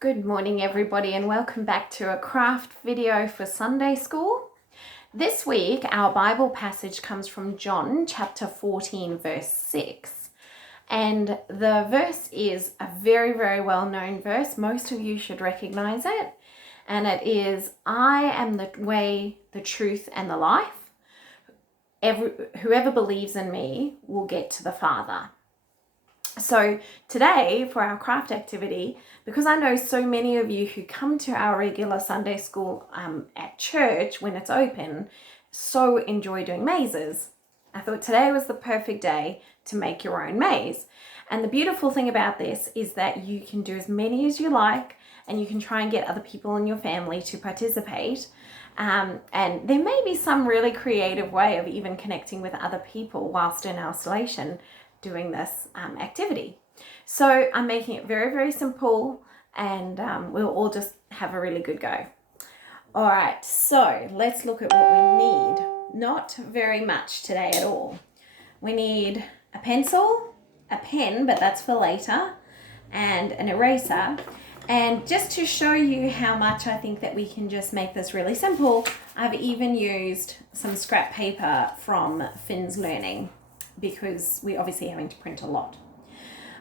Good morning everybody and welcome back to a craft video for Sunday school. This week our Bible passage comes from John chapter 14 verse 6, and the verse is a very well known verse. Most of you should recognize it, and it is, "I am the way, the truth and the life. Whoever believes in me will get to the Father." So today for our craft activity, because I know so many of you who come to our regular Sunday school at church when it's open so enjoy doing mazes, I thought today was the perfect day to make your own maze. And the beautiful thing about this is that you can do as many as you like, and you can try and get other people in your family to participate. And there may be some really creative way of even connecting with other people whilst in isolation doing this activity. So I'm making it very simple, and we'll all just have a really good go. All right, so let's look at what we need. Not very much today at all. We need a pencil, a pen, but that's for later, and an eraser. And just to show you how much I think that we can just make this really simple, I've even used some scrap paper from Finn's Learning, because we're obviously having to print a lot.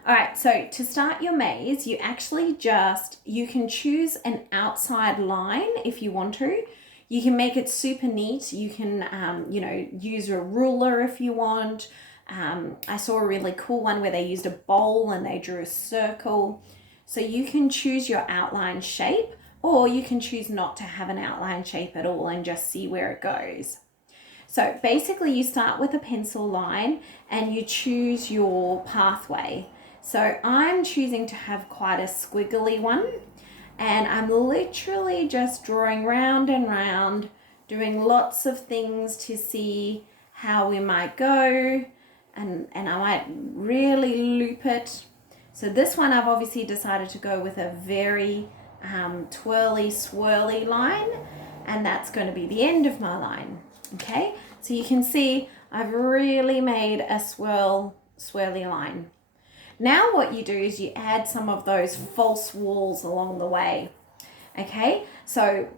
All right, so to start your maze, you can choose an outside line if you want to. You can make it super neat. You can, use a ruler if you want. I saw a really cool one where they used a bowl and they drew a circle. So you can choose your outline shape, or you can choose not to have an outline shape at all and just see where it goes. So basically you start with a pencil line and you choose your pathway. So I'm choosing to have quite a squiggly one, and I'm literally just drawing round and round, doing lots of things to see how we might go, and I might really loop it. So this one I've obviously decided to go with a very twirly swirly line, and that's going to be the end of my line. Okay, so you can see I've really made a swirly line. Now what you do is you add some of those false walls along the way. Okay, so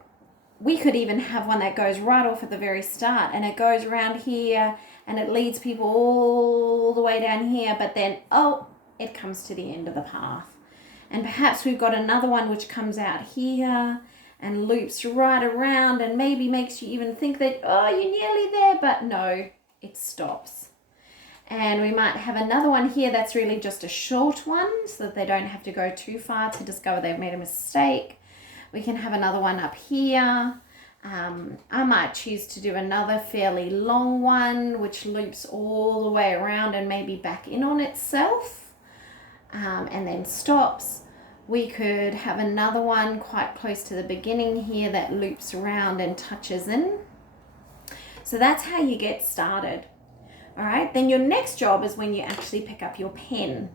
we could even have one that goes right off at the very start, and it goes around here and it leads people all the way down here, but then, it comes to the end of the path. And perhaps we've got another one which comes out here and loops right around and maybe makes you even think that, you're nearly there, but no, it stops. And we might have another one here that's really just a short one so that they don't have to go too far to discover they've made a mistake. We can have another one up here. I might choose to do another fairly long one which loops all the way around and maybe back in on itself, and then stops. We could have another one quite close to the beginning here that loops around and touches in. So that's how you get started. All right, then your next job is when you actually pick up your pen,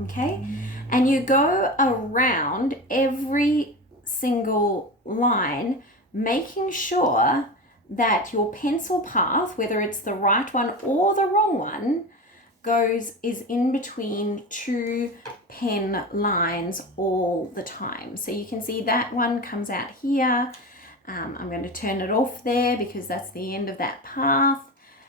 okay? And you go around every single line, making sure that your pencil path, whether it's the right one or the wrong one, is in between two pen lines all the time. So you can see that one comes out here. I'm going to turn it off there because that's the end of that path.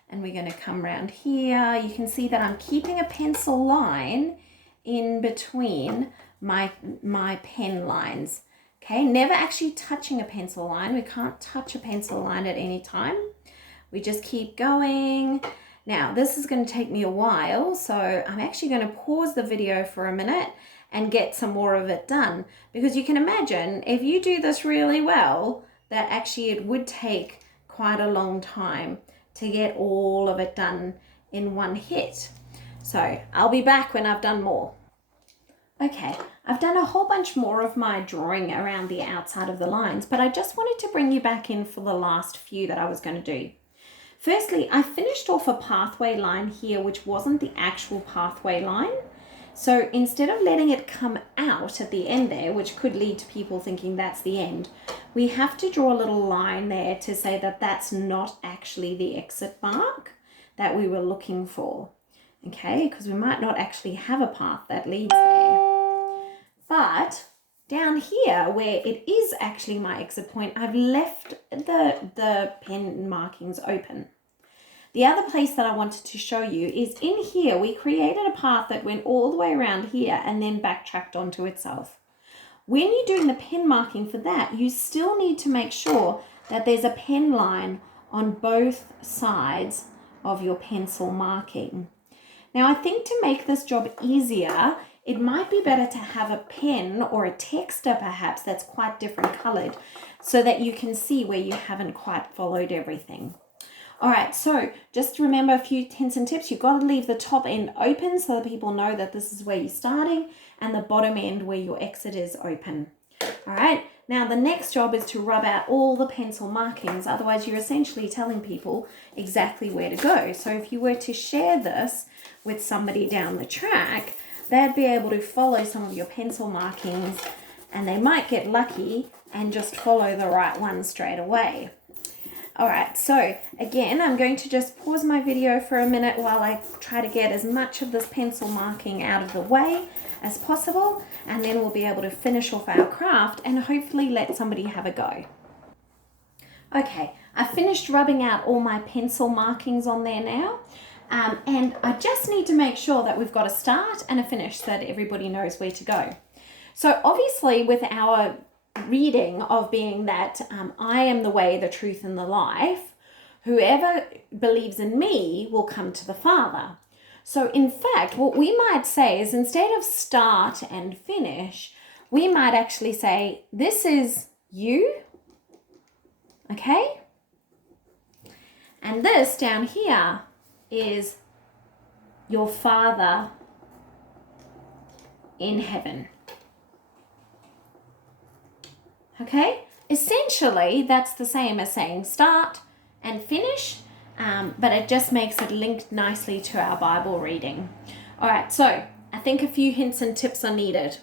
And we're going to come around here. You can see that I'm keeping a pencil line in between my pen lines. Okay, never actually touching a pencil line. We can't touch a pencil line at any time. We just keep going. Now, this is going to take me a while, so I'm actually going to pause the video for a minute and get some more of it done, because you can imagine if you do this really well, that actually it would take quite a long time to get all of it done in one hit. So I'll be back when I've done more. Okay, I've done a whole bunch more of my drawing around the outside of the lines, but I just wanted to bring you back in for the last few that I was going to do. Firstly, I finished off a pathway line here, which wasn't the actual pathway line. So instead of letting it come out at the end there, which could lead to people thinking that's the end, we have to draw a little line there to say that that's not actually the exit mark that we were looking for. Okay, because we might not actually have a path that leads there. But down here where it is actually my exit point, I've left the pen markings open. The other place that I wanted to show you is in here, we created a path that went all the way around here and then backtracked onto itself. When you're doing the pen marking for that, you still need to make sure that there's a pen line on both sides of your pencil marking. Now, I think to make this job easier, it might be better to have a pen or a texter perhaps that's quite different colored so that you can see where you haven't quite followed everything. All right, so just remember a few hints and tips. You've got to leave the top end open so that people know that this is where you're starting, and the bottom end where your exit is open. All right, now the next job is to rub out all the pencil markings. Otherwise, you're essentially telling people exactly where to go. So if you were to share this with somebody down the track, they'd be able to follow some of your pencil markings, and they might get lucky and just follow the right one straight away. All right, so again, I'm going to just pause my video for a minute while I try to get as much of this pencil marking out of the way as possible, and then we'll be able to finish off our craft and hopefully let somebody have a go. Okay, I've finished rubbing out all my pencil markings on there now, and I just need to make sure that we've got a start and a finish so that everybody knows where to go. So obviously with our reading of being that I am the way, the truth, and the life, whoever believes in me will come to the Father. So in fact, what we might say is instead of start and finish, we might actually say, this is you, okay? And this down here is your Father in heaven. Okay, essentially that's the same as saying start and finish, but it just makes it linked nicely to our Bible reading. All right, so I think a few hints and tips are needed.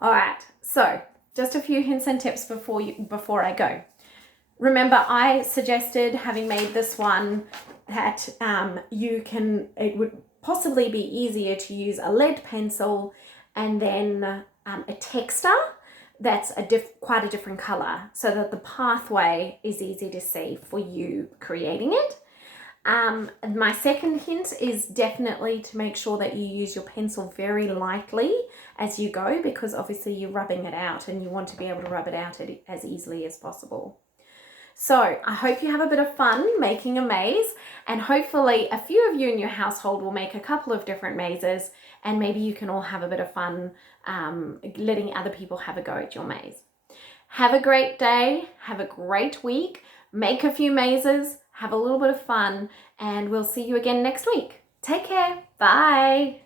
All right, so just a few hints and tips before I go. Remember, I suggested, having made this one, that it would possibly be easier to use a lead pencil and then a texter that's quite a different color so that the pathway is easy to see for you creating it. My second hint is definitely to make sure that you use your pencil very lightly as you go, because obviously you're rubbing it out and you want to be able to rub it out as easily as possible. So I hope you have a bit of fun making a maze, and hopefully a few of you in your household will make a couple of different mazes, and maybe you can all have a bit of fun letting other people have a go at your maze. Have a great day, have a great week, make a few mazes, have a little bit of fun, and we'll see you again next week. Take care, bye.